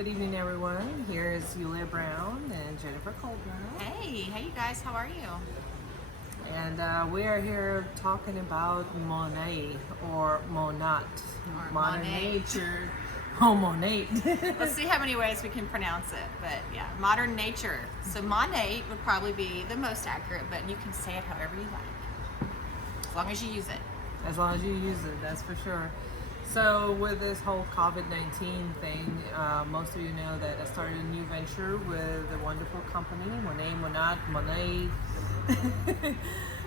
Good evening, everyone. Here is Yulia Brown and Jennifer Caldwell. Hey you guys, how are you? And we are here talking about Monet or Monat. Or Modern Monet. nature. Oh, Monet. Let's see how many ways we can pronounce it. But yeah, modern nature. So Monat would probably be the most accurate, but you can say it however you like, as long as you use it. As long as you use it, that's for sure. So with this whole COVID-19 thing, most of you know that I started a new venture with a wonderful company, Monet, Monat, Monet.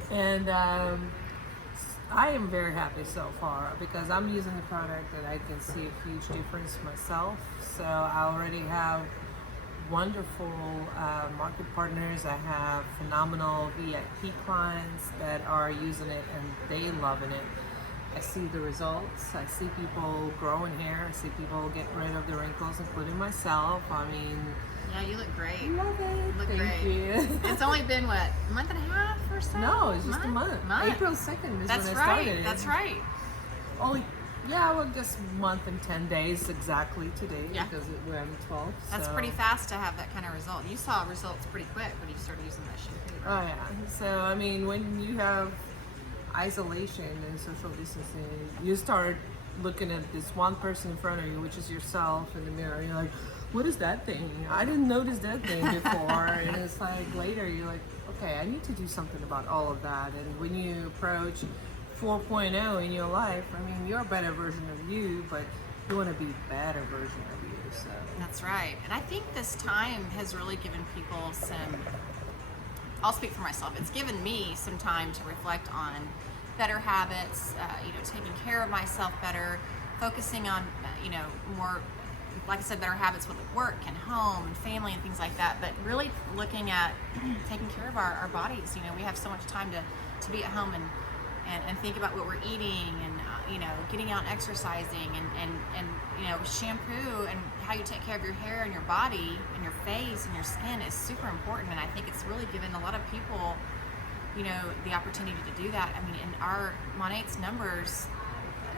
And I am very happy so far because I'm using the product and I can see a huge difference myself. So I already have wonderful market partners. I have phenomenal VIP clients that are using it and they loving it. I see the results. I see people growing hair. I see people get rid of the wrinkles, including myself. I mean, Yeah, you look great. love it. You look Thank great. you. It's only been what, a month and a half or so? No, it's just a month. April 2nd is That's when I right. started. That's right. Only, yeah, well, just a month and 10 days exactly today Yeah. because we're on the 12th. That's so. pretty fast to have that kind of result. You saw results pretty quick when you started using that shampoo. Oh yeah. So I mean, when you have isolation and social distancing, you start looking at this one person in front of you, which is yourself in the mirror. You're like, what is that thing? I didn't notice that thing before. And it's like later you're like, okay, I need to do something about all of that. And when you approach 4.0 in your life, I mean, you're a better version of you, but you want to be a better version of you. So That's right. And I think this time has really given people some, I'll speak for myself, it's given me some time to reflect on better habits, taking care of myself better, focusing on, more, like I said, better habits with work and home and family and things like that, but really looking at taking care of our bodies. We have so much time to be at home and think about what we're eating and getting out and exercising and shampoo and how you take care of your hair and your body and your face and your skin is super important. And I think it's really given a lot of people the opportunity to do that. I mean, in our Monat's numbers,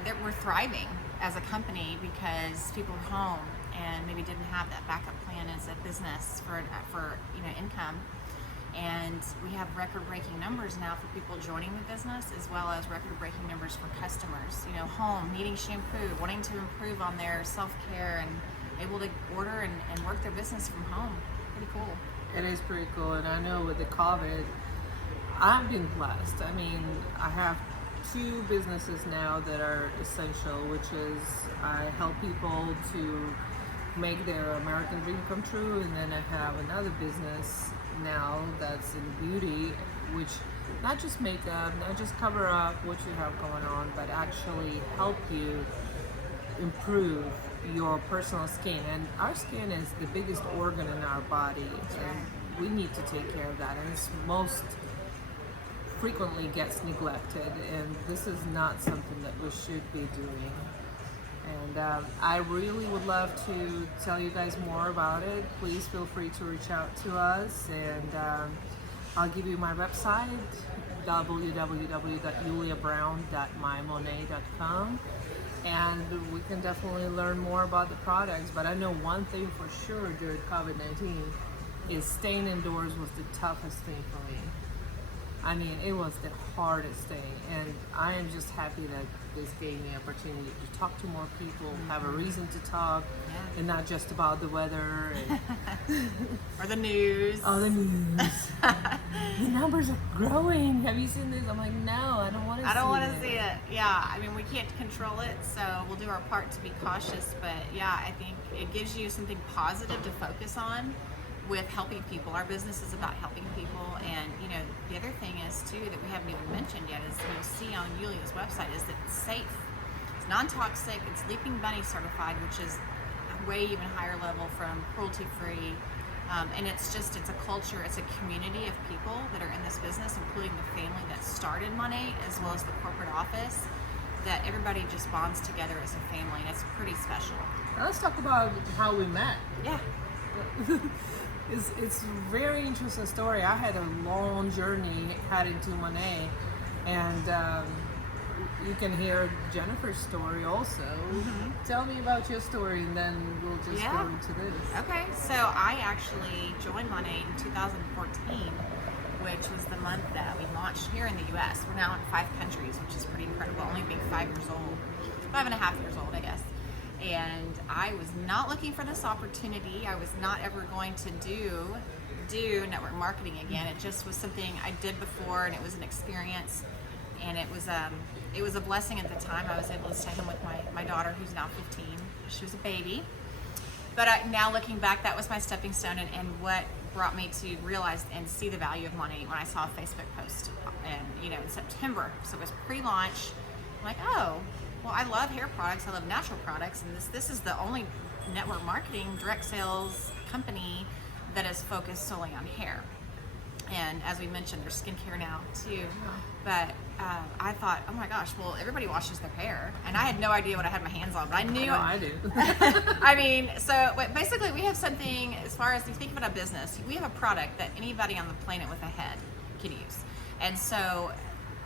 that we're thriving as a company because people are home and maybe didn't have that backup plan as a business for income. And we have record-breaking numbers now for people joining the business, as well as record-breaking numbers for customers. Home, needing shampoo, wanting to improve on their self-care, and able to order and work their business from home. Pretty cool. it is pretty cool. And I know with the COVID, I've been blessed. I mean, I have two businesses now that are essential, which is I help people to make their American dream come true, and then I have another business now that's in beauty, which not just makeup, not just cover up what you have going on, but actually help you improve your personal skin. And our skin is the biggest organ in our body, and we need to take care of that. And it's most frequently gets neglected, and this is not something that we should be doing. And I really would love to tell you guys more about it. Please feel free to reach out to us, and I'll give you my website, www.yuliabrown.mymonet.com, and we can definitely learn more about the products. But I know one thing for sure during COVID-19 is staying indoors was the toughest thing for me. I mean, it was the hardest thing, and I am just happy that this gave me the opportunity to talk to more people, have a reason to talk, and not just about the weather and Or the news. all the news. The numbers are growing. Have you seen this? I'm like, no, I don't want to see it. I don't want to see it. Yeah, I mean, we can't control it, so we'll do our part to be cautious. But yeah, I think it gives you something positive to focus on with helping people. Our business is about helping people, and the other thing is too that we haven't even mentioned yet is you'll see on Yulia's website is that it's safe, it's non-toxic, it's Leaping Bunny certified, which is a way even higher level from cruelty-free. And it's a culture, it's a community of people that are in this business, including the family that started Monat, as well as the corporate office, that everybody just bonds together as a family, and it's pretty special. Now let's talk about how we met. Yeah. It's a very interesting story. I had a long journey heading to Monet, and you can hear Jennifer's story also. Tell me about your story, and then we'll just Yeah. go into this. Okay, so I actually joined Monat in 2014, which was the month that we launched here in the U.S. We're now in 5 countries, which is pretty incredible, only being 5 years old, 5.5 years old, I guess. And I was not looking for this opportunity. I was not ever going to do network marketing again. It just was something I did before, and it was an experience, and it was a blessing at the time. I was able to stay home with my daughter, who's now 15. She was a baby. But now looking back, that was my stepping stone, and what brought me to realize and see the value of Monat when I saw a Facebook post, and in September. So it was pre-launch. I'm like, oh, well, I love hair products. I love natural products, and this is the only network marketing direct sales company that is focused solely on hair. And as we mentioned, there's skincare now too. But I thought, oh my gosh, well, everybody washes their hair, and I had no idea what I had my hands on, but I knew. No, I do. I mean, so but basically, we have something. As far as you think about a business, we have a product that anybody on the planet with a head can use, and so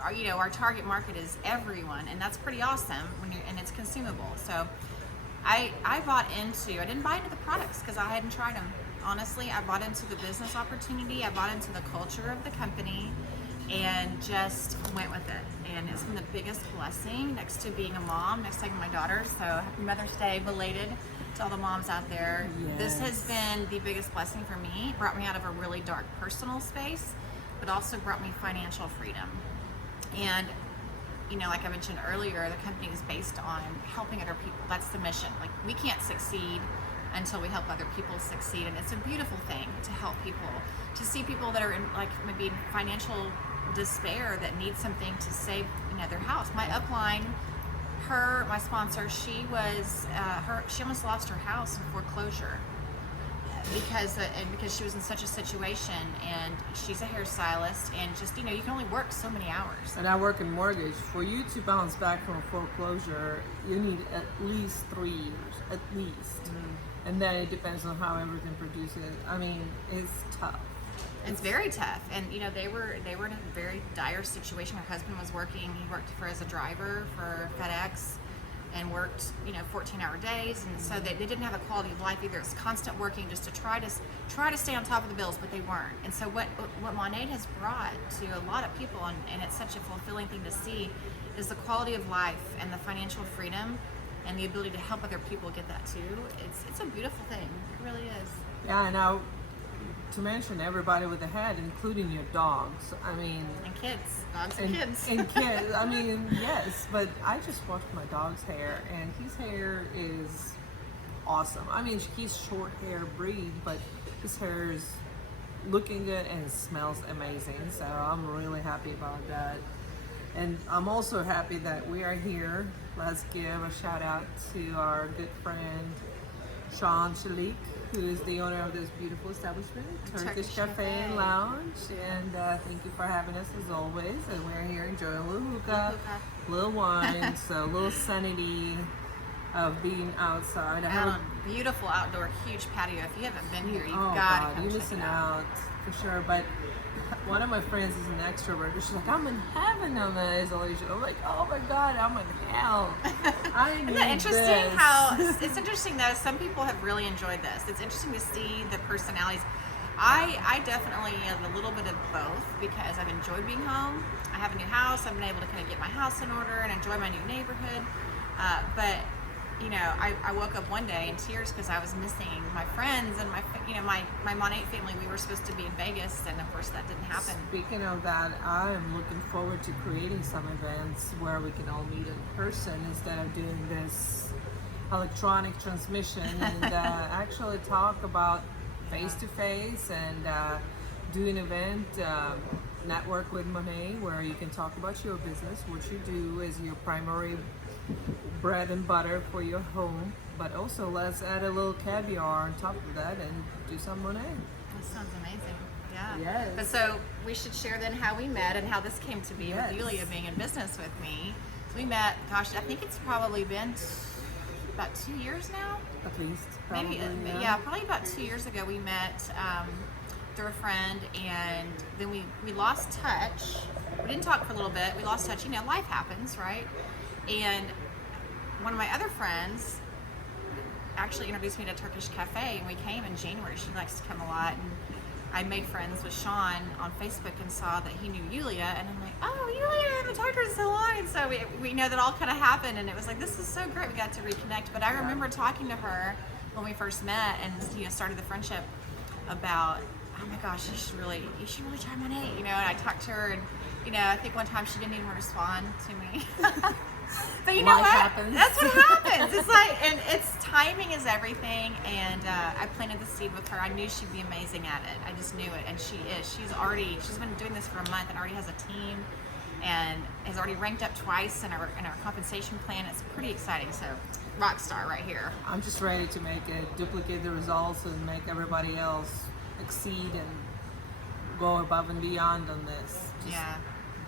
our target market is everyone, and that's pretty awesome and it's consumable. So I didn't buy into the products because I hadn't tried them. Honestly, I bought into the business opportunity. I bought into the culture of the company, and just went with it. And it's been the biggest blessing next to being a mom, next to having my daughter. So happy Mother's Day, belated to all the moms out there. Yes. This has been the biggest blessing for me. It brought me out of a really dark personal space, but also brought me financial freedom. And like I mentioned earlier, the company is based on helping other people. That's the mission. Like, we can't succeed until we help other people succeed, and it's a beautiful thing to help people, to see people that are in maybe in financial despair that need something to save their house. My upline, my sponsor, she almost lost her house in foreclosure because she was in such a situation, and she's a hairstylist, and just you can only work so many hours. And I work in mortgage. For you to bounce back from foreclosure, you need at least 3 years, at least. And then it depends on how everything produces. I mean, it's tough. It's very tough, and they were in a very dire situation. Her husband was working; he worked as a driver for FedEx, and worked 14-hour days, and so they didn't have a quality of life either. It's constant working just to try to stay on top of the bills, but they weren't. And so what Monat has brought to a lot of people, and it's such a fulfilling thing to see, is the quality of life and the financial freedom and the ability to help other people get that too. It's a beautiful thing. It really is. Yeah, and now to mention everybody with a head, including your dogs. I mean, And kids, dogs and kids. And kids. I mean, yes, but I just washed my dog's hair, and his hair is awesome. I mean, he's short hair breed, but his hair is looking good and it smells amazing. So I'm really happy about that. And I'm also happy that we are here. Let's give a shout out to our good friend Sean Shalik, who is the owner of this beautiful establishment, Turkish Cafe and Lounge. And thank you for having us as always. And we're here enjoying a little hookah, little wine, so a little sanity of being outside. Beautiful outdoor, huge patio. If you haven't been here, you've got to come you're check missing it out. out for sure. But one of my friends is an extrovert. She's like, I'm in heaven on the isolation. I'm like, oh my god, I'm in hell. Isn't that interesting? How it's interesting though. Some people have really enjoyed this. It's interesting to see the personalities. I definitely have a little bit of both because I've enjoyed being home. I have a new house. I've been able to kind of get my house in order and enjoy my new neighborhood. But I woke up one day in tears because I was missing my friends and my Monat family. We were supposed to be in Vegas, and of course that didn't happen. Speaking of that, I'm looking forward to creating some events where we can all meet in person instead of doing this electronic transmission and actually talk about face-to-face and do an event, network with Monat, where you can talk about your business, what you do as your primary bread and butter for your home, but also let's add a little caviar on top of that and do some Monat. That sounds amazing. Yeah. Yes. But so we should share then how we met and how this came to be Yes. with Yulia being in business with me. So we met, gosh, I think it's probably been about 2 years now. At least. Maybe, Probably, yeah, probably about 2 years ago we met. through a friend, and then we lost touch. We didn't talk for a little bit. We lost touch. You know, life happens, right? And one of my other friends actually introduced me to a Turkish cafe, and we came in January. She likes to come a lot, and I made friends with Sean on Facebook and saw that he knew Yulia, and I'm like, oh, Yulia, I haven't talked to her in so long. And so we know that all kind of happened, and it was like, this is so great. We got to reconnect. But I remember talking to her when we first met, and started the friendship about, oh my gosh, you should really try Monat, And I talked to her, and I think one time she didn't even respond to me. But you know Life what? happens. That's what happens. It's like, and it's timing is everything. And I planted the seed with her. I knew she'd be amazing at it. I just knew it, and she is. She's been doing this for a month and already has a team, and has already ranked up twice in our compensation plan. It's pretty exciting. So, rock star right here. I'm just ready to make it, duplicate the results, and make everybody else exceed and go above and beyond on this. Just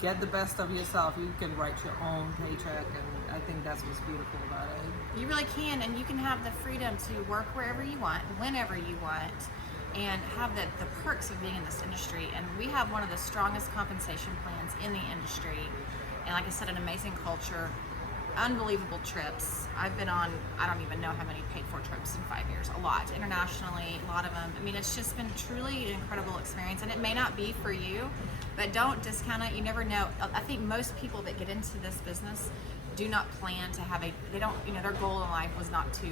get the best of yourself. You can write your own paycheck, and I think that's what's beautiful about it. You really can, and you can have the freedom to work wherever you want, whenever you want, and have the perks of being in this industry. And we have one of the strongest compensation plans in the industry, and like I said, an amazing culture, unbelievable trips. I've been on, I don't even know how many paid for trips in 5 years, a lot, internationally, a lot of them. I mean, it's just been truly an incredible experience, and it may not be for you, but don't discount it. You never know. I think most people that get into this business do not plan to have their goal in life was not to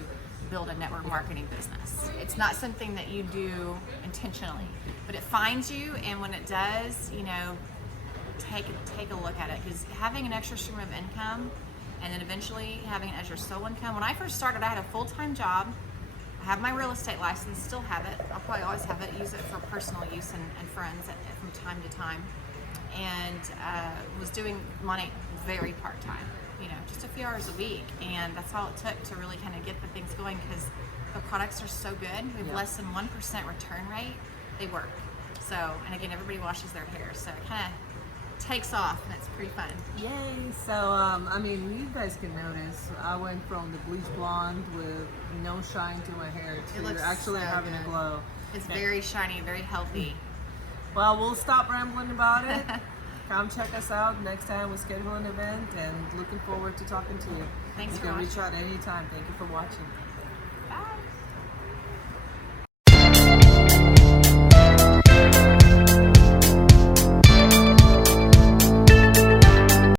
build a network marketing business. It's not something that you do intentionally, but it finds you, and when it does, take a look at it, because having an extra stream of income, and then eventually having it as your sole income. When I first started, I had a full-time job. I have my real estate license, still have it. I'll probably always have it, use it for personal use and friends from time to time. And was doing Monat very part-time, just a few hours a week. And that's all it took to really kind of get the things going, because the products are so good. We have less than 1% return rate. They work. So, and again, everybody washes their hair. So it kind of takes off, and it's pretty fun. Yay! So, you guys can notice I went from the bleach blonde with no shine to my hair to actually having a glow. It's very shiny, very healthy. Well, we'll stop rambling about it. Come check us out next time we schedule an event, and looking forward to talking to you. Thanks you for can watching. reach out anytime. Thank you for watching. Bye.